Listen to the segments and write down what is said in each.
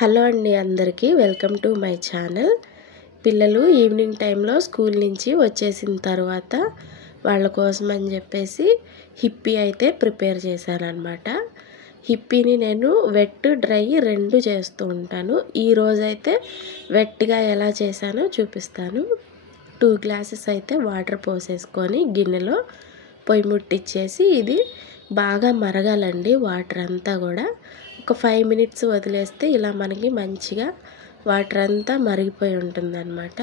Hello అండి అందరికీ welcome to my channel. పిల్లలు ఈవినింగ్ టైంలో స్కూల్ నుంచి వచ్చేసిన తర్వాత వాళ్ళ కోసం అని చెప్పేసి హిప్పీ అయితే ప్రిపేర్ చేశానన్నమాట. హిప్పీని నేను వెట్ డ్రై రెండు చేస్తూ ఉంటాను. ఈరోజైతే వెట్గా ఎలా చేశానో చూపిస్తాను. 2 గ్లాసెస్ అయితే వాటర్ పోసేసుకొని గిన్నెలో పొయ్యి ముట్టించేసి ఇది బాగా మరగాలండి. వాటర్ అంతా కూడా ఒక 5 మినిట్స్ వదిలేస్తే ఇలా మనకి మంచిగా వాటర్ అంతా మరిగిపోయి ఉంటుందన్నమాట.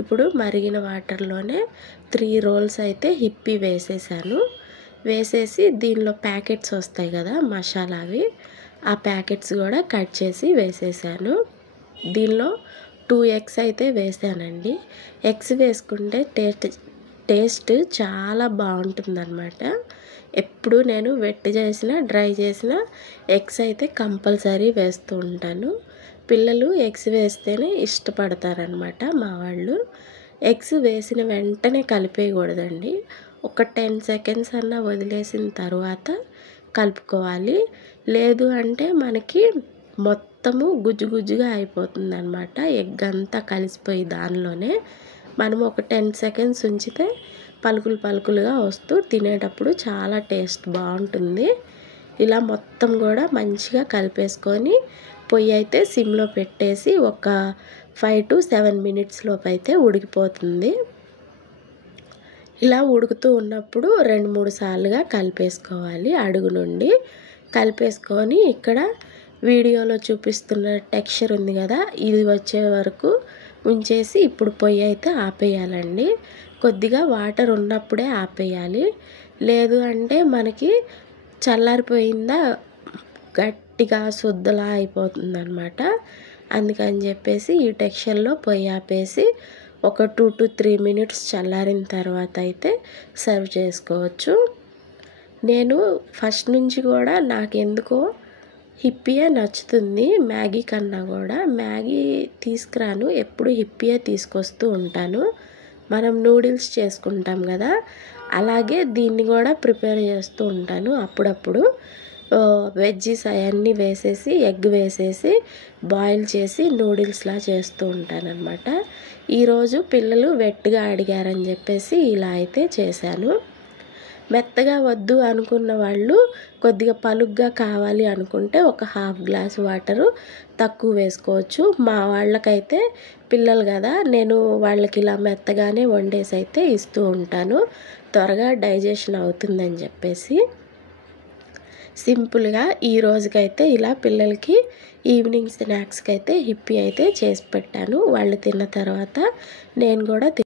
ఇప్పుడు మరిగిన వాటర్లోనే 3 రోల్స్ అయితే హిప్పీ వేసేసాను. వేసేసి దీనిలో ప్యాకెట్స్ వస్తాయి కదా మసాలావి, ఆ ప్యాకెట్స్ కూడా కట్ చేసి వేసేసాను. దీనిలో 2 ఎగ్స్ అయితే వేసానండి. ఎగ్స్ వేసుకుంటే టేస్ట్ చాలా బాగుంటుందన్నమాట. ఎప్పుడు నేను వెట్ చేసిన డ్రై చేసిన ఎగ్స్ అయితే కంపల్సరీ వేస్తూ ఉంటాను. పిల్లలు ఎగ్స్ వేస్తేనే ఇష్టపడతారనమాట మా వాళ్ళు. ఎగ్స్ వేసిన వెంటనే కలిపేయకూడదండి. ఒక 10 సెకండ్స్ అన్నా వదిలేసిన తర్వాత కలుపుకోవాలి. లేదు అంటే మనకి మొత్తము గుజ్జు గుజ్జుగా అయిపోతుంది అనమాట. ఎగ్ అంతా కలిసిపోయి దానిలోనే మనం ఒక 10 సెకండ్స్ ఉంచితే పలుకులు పలుకులుగా వస్తూ తినేటప్పుడు చాలా టేస్ట్ బాగుంటుంది. ఇలా మొత్తం కూడా మంచిగా కలిపేసుకొని పొయ్యి అయితే సిమ్లో పెట్టేసి ఒక 5 to 7 మినిట్స్ లోపు అయితే ఉడికిపోతుంది. ఇలా ఉడుకుతూ ఉన్నప్పుడు 2-3 సార్లుగా కలిపేసుకోవాలి. అడుగు నుండి కలిపేసుకొని ఇక్కడ వీడియోలో చూపిస్తున్న టెక్స్చర్ ఉంది కదా, ఇది వచ్చే వరకు ఉంచేసి ఇప్పుడు పొయ్యి అయితే ఆపేయాలండి. కొద్దిగా వాటర్ ఉన్నప్పుడే ఆపేయాలి. లేదు అంటే మనకి చల్లారిపోయిందా గట్టిగా శుద్ధలా అయిపోతుంది అనమాట. అందుకని చెప్పేసి ఈ టెక్స్చర్లో పొయ్యి ఆపేసి ఒక 2 to 3 మినిట్స్ చల్లారిన తర్వాత అయితే సర్వ్ చేసుకోవచ్చు. నేను ఫస్ట్ నుంచి కూడా నాకెందుకో హిప్పీయే నచ్చుతుంది మ్యాగీ కన్నా కూడా. మ్యాగీ తీసుకురాను, ఎప్పుడు హిప్పీయే తీసుకొస్తూ ఉంటాను. మనం నూడిల్స్ చేసుకుంటాం కదా, అలాగే దీన్ని కూడా ప్రిపేర్ చేస్తూ ఉంటాను అప్పుడప్పుడు. వెజ్జీస్ అవన్నీ వేసేసి ఎగ్ వేసేసి బాయిల్ చేసి నూడిల్స్లా చేస్తూ ఉంటానన్నమాట. ఈరోజు పిల్లలు వెట్గా అడిగారని చెప్పేసి ఇలా అయితే చేశాను. మెత్తగా వద్దు అనుకున్న వాళ్ళు కొద్దిగా పలుగ్గా కావాలి అనుకుంటే ఒక 1/2 గ్లాస్ వాటరు తక్కువ వేసుకోవచ్చు. మా వాళ్ళకైతే పిల్లలు కదా, నేను వాళ్ళకి ఇలా మెత్తగానే వండేసి అయితే ఇస్తూ ఉంటాను, త్వరగా డైజెషన్ అవుతుందని చెప్పేసి. సింపుల్గా ఈ రోజుకైతే ఇలా పిల్లలకి ఈవినింగ్ స్నాక్స్కి అయితే హిప్పీ అయితే చేసి పెట్టాను. వాళ్ళు తిన్న తర్వాత నేను కూడా